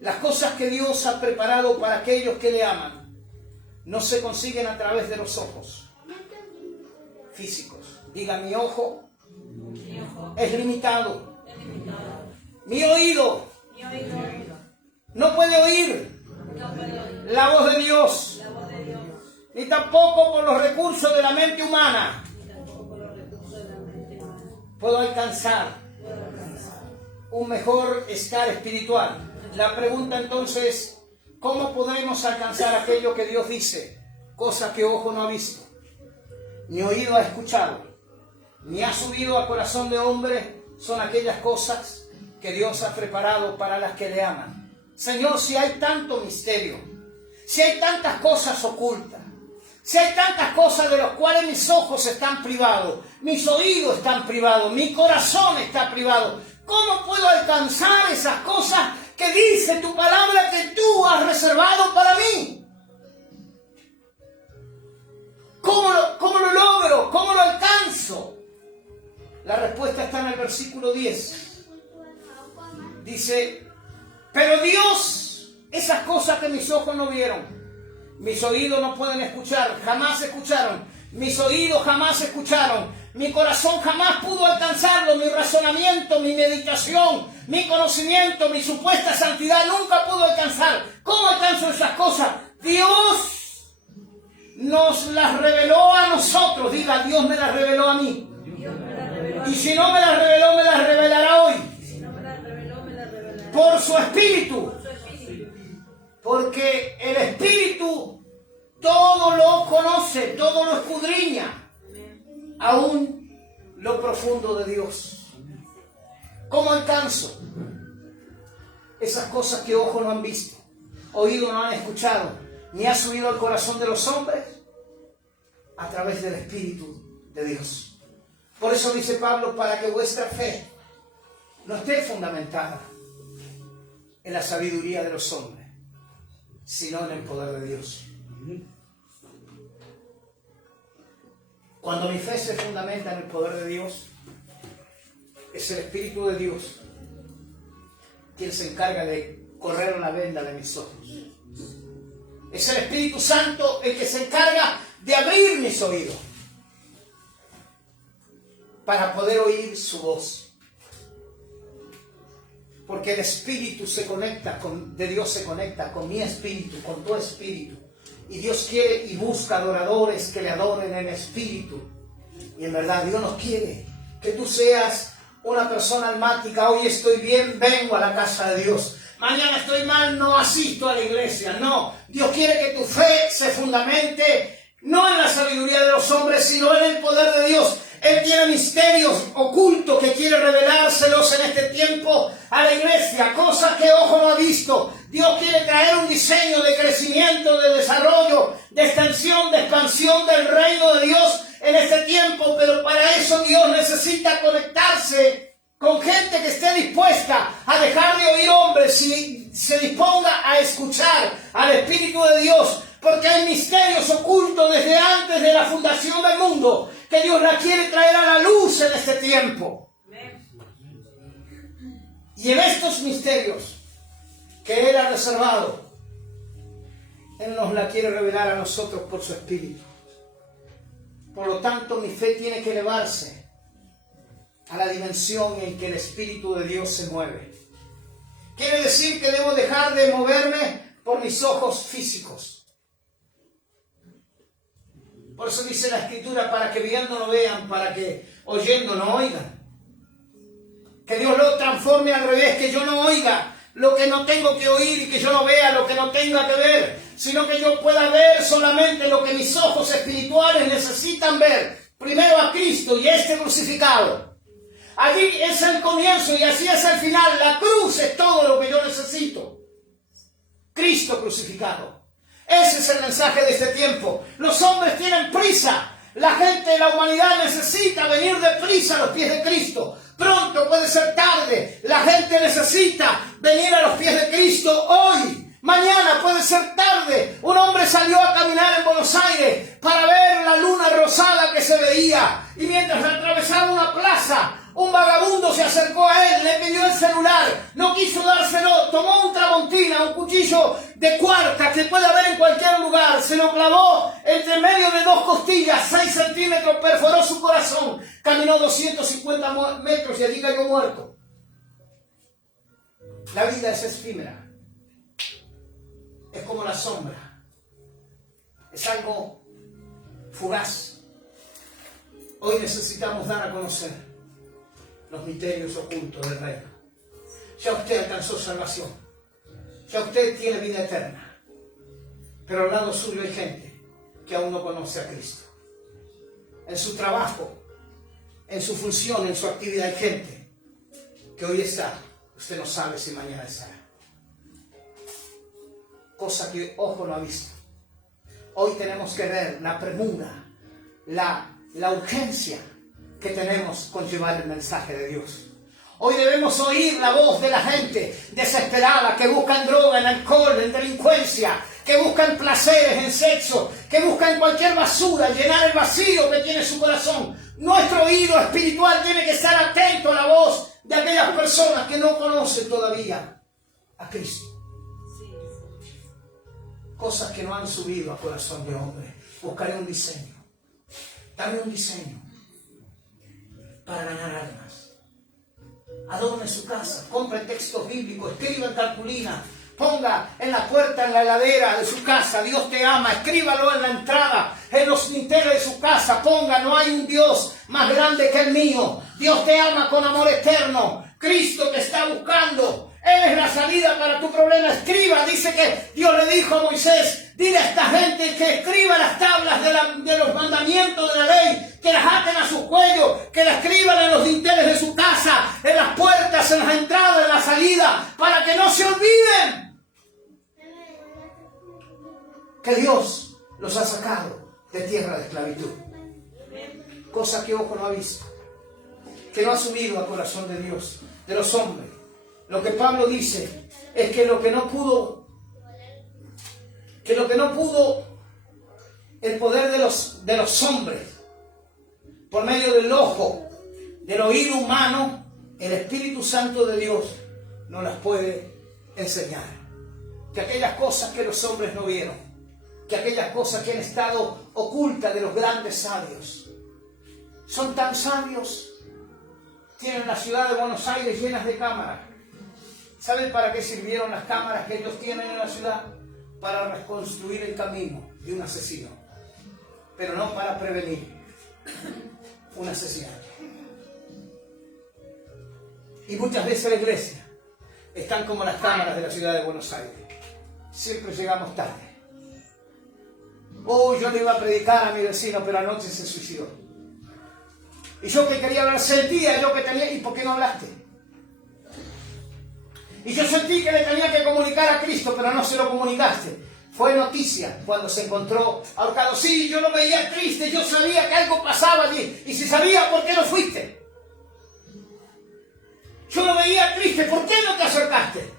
Las cosas que Dios ha preparado para aquellos que le aman no se consiguen a través de los ojos físicos. Diga: mi ojo es limitado. Mi oído no puede oír la voz de Dios, ni tampoco por los recursos de la mente humana puedo alcanzar un mejor estar espiritual. La pregunta entonces: ¿cómo podremos alcanzar aquello que Dios dice? Cosa que ojo no ha visto, ni oído ha escuchado, ni ha subido a corazón de hombre, son aquellas cosas que Dios ha preparado para las que le aman. Señor, si hay tanto misterio, si hay tantas cosas ocultas, si hay tantas cosas de las cuales mis ojos están privados, mis oídos están privados, mi corazón está privado, ¿cómo puedo alcanzar esas cosas que dice tu palabra que tú has reservado para mí? ¿Cómo lo logro? ¿Cómo lo alcanzo? La respuesta está en el versículo 10. Dice: pero Dios, esas cosas que mis ojos no vieron, mis oídos no pueden escuchar, jamás escucharon, mis oídos jamás escucharon, mi corazón jamás pudo alcanzarlo, mi razonamiento, mi meditación, mi conocimiento, mi supuesta santidad nunca pudo alcanzar. ¿Cómo alcanzo esas cosas? Dios nos las reveló a nosotros. Diga: Dios me las reveló a mí. Y si no me las reveló, me las revelará hoy. Por su Espíritu. Porque el Espíritu todo lo conoce, todo lo escudriña, aún lo profundo de Dios. ¿Cómo alcanzo esas cosas que ojos no han visto, oídos no han escuchado, ni ha subido al corazón de los hombres? A través del Espíritu de Dios. Por eso dice Pablo: para que vuestra fe no esté fundamentada en la sabiduría de los hombres, sino en el poder de Dios. Cuando mi fe se fundamenta en el poder de Dios, es el Espíritu de Dios quien se encarga de correr la venda de mis ojos. Es el Espíritu Santo el que se encarga de abrir mis oídos para poder oír su voz. Porque el Espíritu de Dios se conecta con mi espíritu, con tu espíritu. Y Dios quiere y busca adoradores que le adoren en espíritu. Y en verdad Dios nos quiere que tú seas una persona almática. Hoy estoy bien, vengo a la casa de Dios. Mañana estoy mal, no asisto a la iglesia. No, Dios quiere que tu fe se fundamente no en la sabiduría de los hombres, sino en el poder de Dios. Él tiene misterios ocultos que quiere revelárselos en este tiempo a la iglesia, cosas que ojo no ha visto. Dios quiere traer un diseño de crecimiento, de desarrollo, de extensión, de expansión del reino de Dios en este tiempo, pero para eso Dios necesita conectarse con gente que esté dispuesta a dejar de oír hombres y se disponga a escuchar al Espíritu de Dios, porque hay misterios ocultos desde antes de la fundación del mundo que Dios la quiere traer a la luz en este tiempo. Y en estos misterios que Él ha reservado, Él nos la quiere revelar a nosotros por su Espíritu. Por lo tanto, mi fe tiene que elevarse a la dimensión en que el Espíritu de Dios se mueve. Quiere decir que debo dejar de moverme por mis ojos físicos. Por eso dice la Escritura: para que viendo no vean, para que oyendo no oigan. Que Dios lo transforme al revés, que yo no oiga, lo que no tengo que oír y que yo no vea lo que no tenga que ver, sino que yo pueda ver solamente lo que mis ojos espirituales necesitan ver. Primero a Cristo y este crucificado. Allí es el comienzo y así es el final. La cruz es todo lo que yo necesito. Cristo crucificado. Ese es el mensaje de este tiempo. Los hombres tienen prisa. La gente, la humanidad necesita venir deprisa a los pies de Cristo. Pronto, puede ser tarde. La gente necesita venir a los pies de Cristo hoy. Mañana puede ser tarde. Un hombre salió a caminar en Buenos Aires para ver la luna rosada que se veía. Y mientras atravesaba una plaza, un vagabundo se acercó a él, le pidió el celular, no quiso dárselo, tomó un tramontina, un cuchillo de cuarta que puede haber en cualquier lugar, se lo clavó entre medio de dos costillas, 6 centímetros, perforó su corazón, caminó 250 metros y allí cayó muerto. La vida es efímera, es como la sombra, es algo fugaz. Hoy necesitamos dar a conocer los misterios ocultos del reino. Ya usted alcanzó salvación, ya usted tiene vida eterna, pero al lado suyo hay gente que aún no conoce a Cristo. En su trabajo, en su función, en su actividad hay gente que hoy está, usted no sabe si mañana estará. Cosa que ojo no ha visto. Hoy tenemos que ver la premura, la urgencia que tenemos con llevar el mensaje de Dios. Hoy debemos oír la voz de la gente desesperada que busca en droga, en alcohol, en delincuencia, que busca en placeres, en sexo, que busca en cualquier basura llenar el vacío que tiene su corazón. Nuestro oído espiritual tiene que estar atento a la voz de aquellas personas que no conocen todavía a Cristo. Cosas que no han subido al corazón de hombre. Buscaré un diseño. Dame un diseño para ganar almas. Adorne su casa, compre textos bíblicos, escriba en cartulina, ponga en la puerta, en la heladera de su casa, Dios te ama, escríbalo en la entrada, en los dinteles de su casa, ponga, no hay un Dios más grande que el mío, Dios te ama con amor eterno, Cristo te está buscando, Él es la salida para tu problema, escriba, dice que Dios le dijo a Moisés, dile a esta gente que escriba las tablas de los mandamientos de la ley, que las aten a su cuello, que las escriban en los dinteles de su casa, en las puertas, en las entradas, en la salida, para que no se olviden que Dios los ha sacado de tierra de esclavitud. Cosa que ojo no ha visto, que no ha subido al corazón de Dios, de los hombres. Lo que Pablo dice es que lo que no pudo el poder de los hombres por medio del ojo, del oído humano, el Espíritu Santo de Dios no las puede enseñar. Que aquellas cosas que los hombres no vieron, que aquellas cosas que han estado ocultas de los grandes sabios, son tan sabios, tienen la ciudad de Buenos Aires llenas de cámaras. ¿Saben para qué sirvieron las cámaras que ellos tienen en la ciudad? Para reconstruir el camino de un asesino, pero no para prevenir un asesinato. Y muchas veces la iglesia están como las cámaras de la ciudad de Buenos Aires. Siempre llegamos tarde. Yo le iba a predicar a mi vecino, pero anoche se suicidó. Y yo que quería hablar, sentía yo que tenía, ¿y por qué no hablaste? Y yo sentí que le tenía que comunicar a Cristo, pero no se lo comunicaste. Fue noticia cuando se encontró ahorcado. Sí, yo lo veía triste, yo sabía que algo pasaba allí. Y si sabía, ¿por qué no fuiste? Yo lo veía triste, ¿por qué no te acercaste?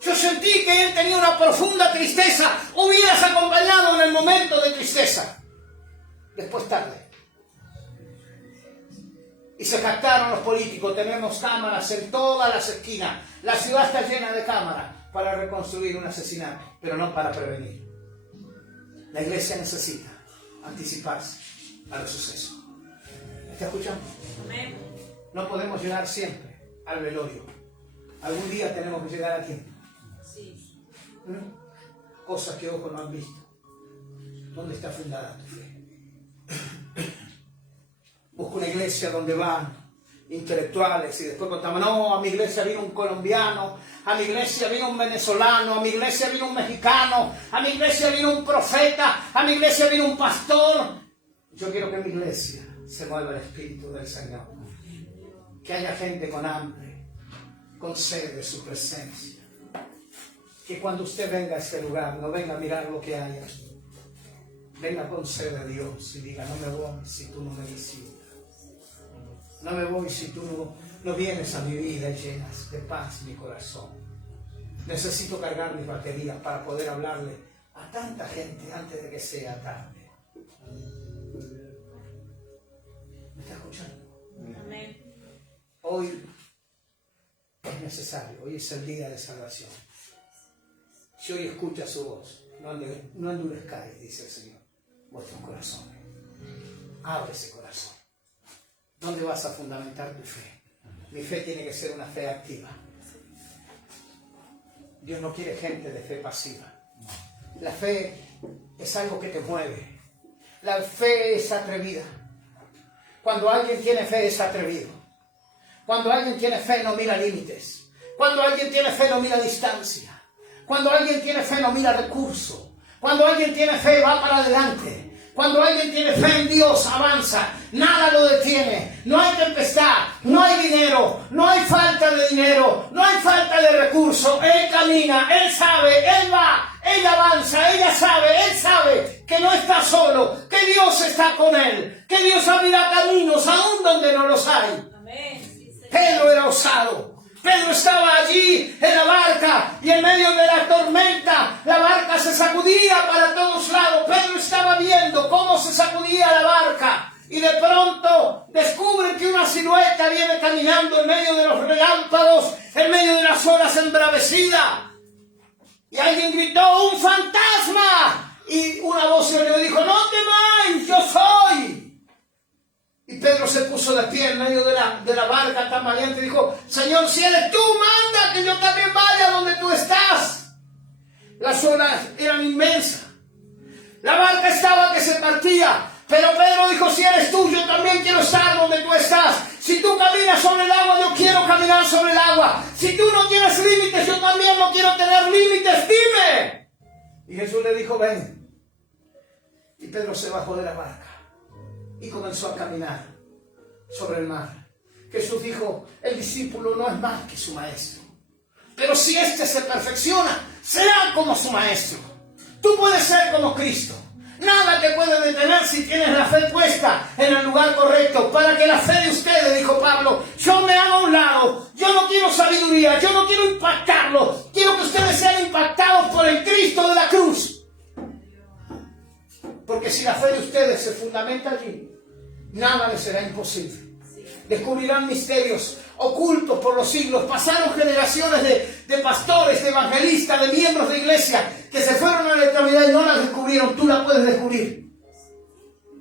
Yo sentí que él tenía una profunda tristeza. Hubieras acompañado en el momento de tristeza. Después tarde. Y se jactaron los políticos, tenemos cámaras en todas las esquinas. La ciudad está llena de cámaras para reconstruir un asesinato, pero no para prevenir. La iglesia necesita anticiparse a los sucesos. ¿Me está escuchando? Amén. No podemos llegar siempre al velorio. Algún día tenemos que llegar a tiempo. Sí. Cosas que ojos no han visto. ¿Dónde está fundada tu fe? Busca una iglesia donde van intelectuales, y después contamos, no, a mi iglesia vino un colombiano, a mi iglesia vino un venezolano, a mi iglesia vino un mexicano, a mi iglesia vino un profeta, a mi iglesia vino un pastor. Yo quiero que en mi iglesia se mueva el Espíritu del Señor, que haya gente con hambre, con sed de su presencia, que cuando usted venga a este lugar no venga a mirar lo que hay aquí, venga con sed de Dios y diga, no me voy si tú no me visitas. No me voy si tú no vienes a mi vida y llenas de paz mi corazón. Necesito cargar mis baterías para poder hablarle a tanta gente antes de que sea tarde. ¿Me está escuchando? Amén. Hoy es necesario, hoy es el día de salvación. Si hoy escucha su voz, no endurezcáis, dice el Señor, vuestros corazones. Abre ese corazón. ¿Dónde vas a fundamentar tu fe? Mi fe tiene que ser una fe activa. Dios no quiere gente de fe pasiva. La fe es algo que te mueve. La fe es atrevida. Cuando alguien tiene fe es atrevido. Cuando alguien tiene fe no mira límites. Cuando alguien tiene fe no mira distancia. Cuando alguien tiene fe no mira recursos. Cuando alguien tiene fe va para adelante. Cuando alguien tiene fe en Dios, avanza. Nada lo detiene. No hay tempestad, no hay dinero, no hay falta de dinero, no hay falta de recursos. Él camina, él sabe, él va, ella avanza, ella sabe, él sabe que no está solo, que Dios está con él, que Dios abrirá caminos aún donde no los hay. Amén. Pedro era osado. Pedro estaba allí en la barca y en medio de la tormenta la barca se sacudía para todos lados. Pedro estaba viendo cómo se sacudía la barca y de pronto descubre que una silueta viene caminando en medio de los relámpagos, en medio de las olas embravecidas. Y alguien gritó, ¡un fantasma! Y una voz se le dijo, no temáis, yo soy. Y Pedro se puso de pie en medio de la barca tan valiente y dijo, Señor, si eres tú, manda que yo también vaya donde tú estás. Las olas eran inmensas. La barca estaba que se partía. Pero Pedro dijo, si eres tú, yo también quiero estar donde tú estás. Si tú caminas sobre el agua, yo quiero caminar sobre el agua. Si tú no tienes límites, yo también no quiero tener límites. Dime. Y Jesús le dijo, ven. Y Pedro se bajó de la barca y comenzó a caminar sobre el mar. Jesús dijo, el discípulo no es más que su maestro. Pero si éste se perfecciona, será como su maestro. Tú puedes ser como Cristo. Nada te puede detener si tienes la fe puesta en el lugar correcto. Para que la fe de ustedes, dijo Pablo, yo me hago a un lado. Yo no quiero sabiduría, yo no quiero impactarlos. Quiero que ustedes sean impactados por el Cristo de la cruz. Porque si la fe de ustedes se fundamenta allí, nada les será imposible. Descubrirán misterios ocultos por los siglos. Pasaron generaciones de pastores, de evangelistas, de miembros de iglesia que se fueron a la eternidad y no las descubrieron. Tú la puedes descubrir.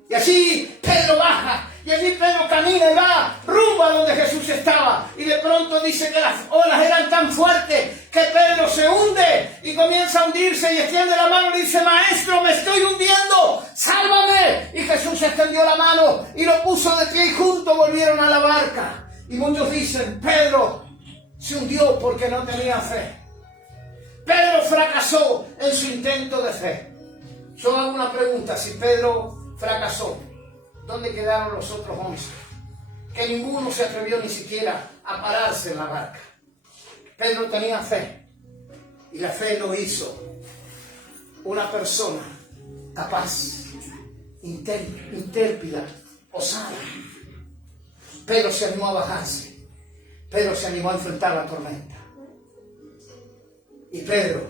Y allí Pedro baja. Y allí Pedro camina y va rumbo a donde Jesús estaba. Y de pronto dice que las olas eran tan fuertes que Pedro se hunde y comienza a hundirse y extiende la mano y dice, Maestro, me estoy hundiendo, sálvame. Y Jesús extendió la mano y lo puso de pie y juntos volvieron a la barca. Y muchos dicen, Pedro se hundió porque no tenía fe. Pedro fracasó en su intento de fe. Yo hago una pregunta, si Pedro fracasó, ¿dónde quedaron los otros 11? Que ninguno se atrevió ni siquiera a pararse en la barca. Pedro tenía fe. Y la fe lo hizo una persona capaz, intrépida, osada. Pedro se animó a bajarse. Pedro se animó a enfrentar la tormenta. Y Pedro,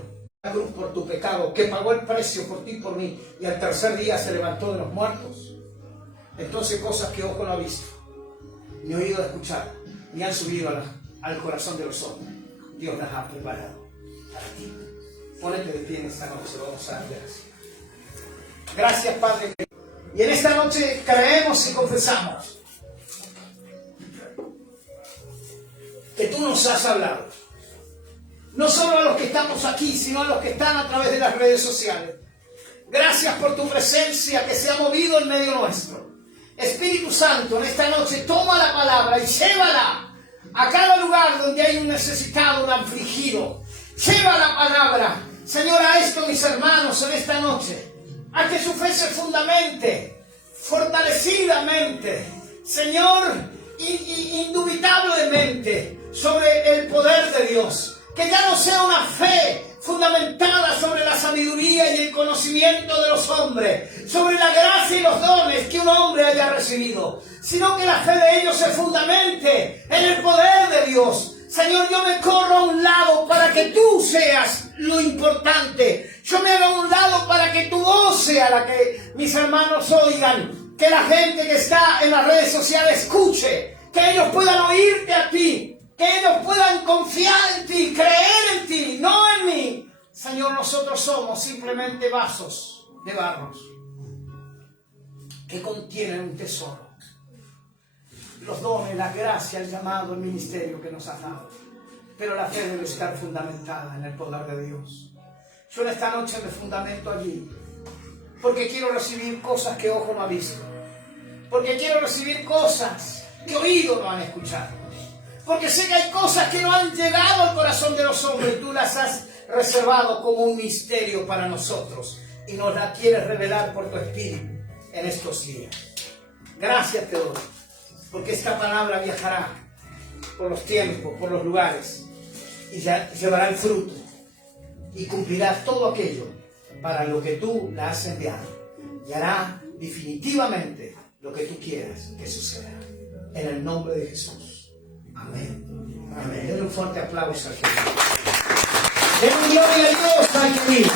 la cruz por tu pecado, que pagó el precio por ti y por mí, y al tercer día se levantó de los muertos. Entonces cosas que ojo no ha visto, ni oído escuchar, ni han subido al corazón de los hombres, Dios las ha preparado para ti. Ponete de pie en esta noche, vamos a dar gracias. Gracias, Padre. Y en esta noche creemos y confesamos que tú nos has hablado. No solo a los que estamos aquí, sino a los que están a través de las redes sociales. Gracias por tu presencia que se ha movido en medio nuestro. Espíritu Santo, en esta noche toma la palabra y llévala a cada lugar donde hay un necesitado, un afligido. Lleva la palabra, Señor, a esto, mis hermanos, en esta noche, a que su fe se fundamente, fortalecidamente, Señor, indubitablemente, sobre el poder de Dios. Que ya no sea una fe fundamentada sobre la sabiduría y el conocimiento de los hombres, sobre la gracia y los dones que un hombre haya recibido, sino que la fe de ellos se fundamente en el poder de Dios. Señor, yo me corro a un lado para que tú seas lo importante. Yo me hago a un lado para que tu voz sea la que mis hermanos oigan. Que la gente que está en las redes sociales escuche. Que ellos puedan oírte a ti. Que ellos puedan confiar en ti, creer en ti, no en mí. Señor, nosotros somos simplemente vasos de barro que contienen un tesoro. Los dones, la gracia, el llamado, el ministerio que nos has dado. Pero la fe debe estar fundamentada en el poder de Dios. Yo en esta noche me fundamento allí, porque quiero recibir cosas que ojo no ha visto. Porque quiero recibir cosas que oído no han escuchado. Porque sé que hay cosas que no han llegado al corazón de los hombres y tú las has reservado como un misterio para nosotros y nos la quieres revelar por tu Espíritu en estos días. Gracias te doy, porque esta palabra viajará por los tiempos, por los lugares y ya llevará el fruto y cumplirá todo aquello para lo que tú la has enviado y hará definitivamente lo que tú quieras que suceda. En el nombre de Jesús. Amén. Amén. Denle un fuerte aplauso al Señor. Denle gloria a Dios al que vive.